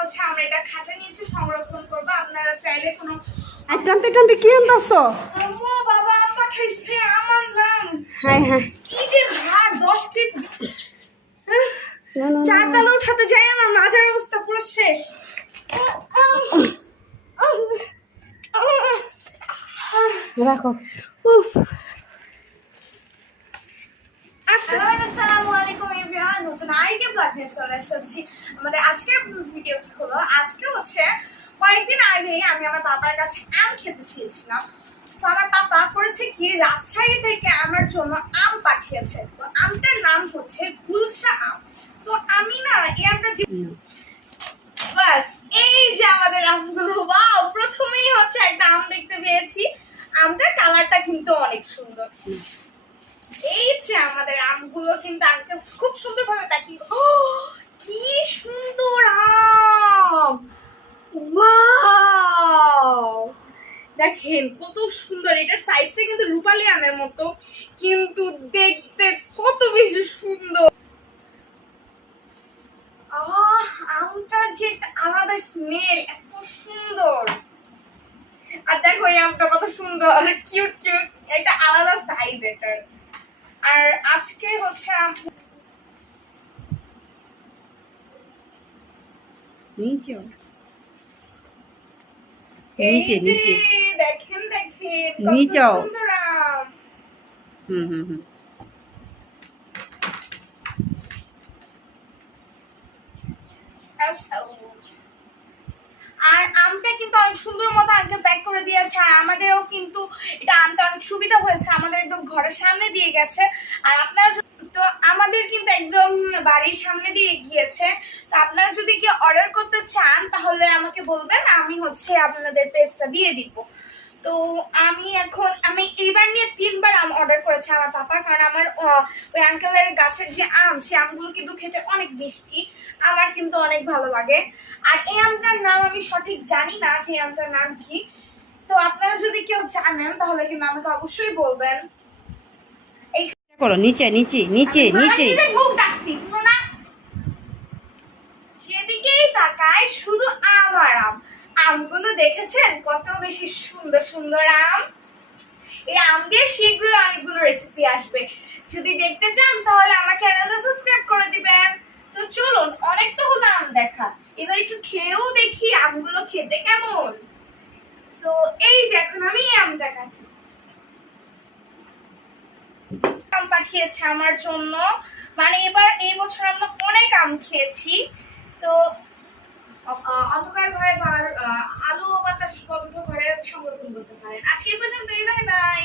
হচ্ছে আমরা এটা খাতা নিচে সংরক্ষণ করব। আপনারা চাইলে কোনো টানতে টানতে কি আনতেছো? আম্মু বাবা আম পাঠাইছে আম আনলাম। হ্যাঁ হ্যাঁ, কি যে ভার 10 কেজি চারতলা উঠাতে যাই আমার মাজার অবস্থা পুরো শেষ। রাখো। উফ। আসসালামু আলাইকুম এভরিওয়ান, নতুন আরেকটি ব্লগ নিয়ে চলে এসেছি। আমাদের আজকের ভিডিওটি হলো, আজকে হচ্ছে কয়েকদিন আগে আমি আমার পাপার কাছে আম খেতে চেয়েছিলাম। তো আমার পাপা করেছে কি, রাজশাহী থেকে আমার জন্য আম পাঠিয়েছে। তো আমটার নাম হচ্ছে গুলশা আম। তো আমি না এই আমটা বাস এই যে আমাদের আমগুলো, ওয়াও, প্রথমেই হচ্ছে একটা আম দেখতে পেয়েছি। আমটার কালারটা কিন্তু অনেক সুন্দর। এই যে আমাদের আমগুলো কিন্তু আঙ্কেল খুব সুন্দর ভাবে প্যাকিং। কি সুন্দর আম, ওয়াও, দেখেন কত সুন্দর। এটার সাইজটা কিন্তু রূপালী আমের মতো, কিন্তু দেখতে কত বেশি সুন্দর। আমটার যে একটা আলাদা স্মেল, এত সুন্দর। আর দেখো এই আমটা কত সুন্দর, কিউট কিউট, একটা আলাদা সাইজ এটার। আর আজকে হচ্ছে নিচে এই নিচে যে নিচে দেখেন দেখেন কত নিচেও। সুন্দর আম। হুম হুম হুম। আর আমটা কিন্তু অনেক সুন্দর মতো আঙ্কেল প্যাক করে দিয়েছে। আর আমাদেরও কিন্তু এটা আনতে অনেক সুবিধা হয়েছে, আমাদের একদম ঘরের সামনে দিয়ে গেছে। আর আপনারা তো আমাদের কিন্তু একদম বাড়ির সামনে দিয়ে গিয়েছে। তো আপনারা যদি কেউ অর্ডার করতে চান তাহলে আমাকে বলবেন, আমি হচ্ছে আপনাদের পেজটা দিয়ে দিব। তো আমি এইবার নিয়ে 3বার আম অর্ডার করেছি আমার পাপা, কারণ আমার ওই আঙ্কেলের গাছের যে আম, সে আমগুলো কিন্তু খেতে অনেক মিষ্টি, আমার কিন্তু অনেক ভালো লাগে। আর এই আমটার নাম আমি সঠিক জানি না যে আমটার নাম কি। তো আপনারা যদি কেউ জানেন তাহলে কিন্তু আমাকে অবশ্যই বলবেন। করো নিচে নিচে নিচে নিচে। মুখ ডাকছি না, যেদিকেই তাকায় শুধু আম আর আম। আমগুলো দেখেছেন কত বেশি সুন্দর সুন্দর আম। এই আম দিয়ে শীঘ্রই অনেকগুলো রেসিপি আসবে। যদি দেখতে চান তাহলে আমার চ্যানেলটা সাবস্ক্রাইব করে দিবেন। তো চলুন, অনেক তো হলো আম দেখা, এবার একটু খেয়েও দেখি আমগুলো খেতে কেমন। তো এই যে এখন আমি এই আমটা কাটি। আম পাঠিয়েছে আমার জন্য, মানে এবার এই বছর আমরা অনেক আম খেয়েছি। তো অন্ধকার ঘরে বা আলো বাতাস বন্ধ ঘরে সংরক্ষণ করতে পারেন। আজকে এই পর্যন্ত, বাই বাই।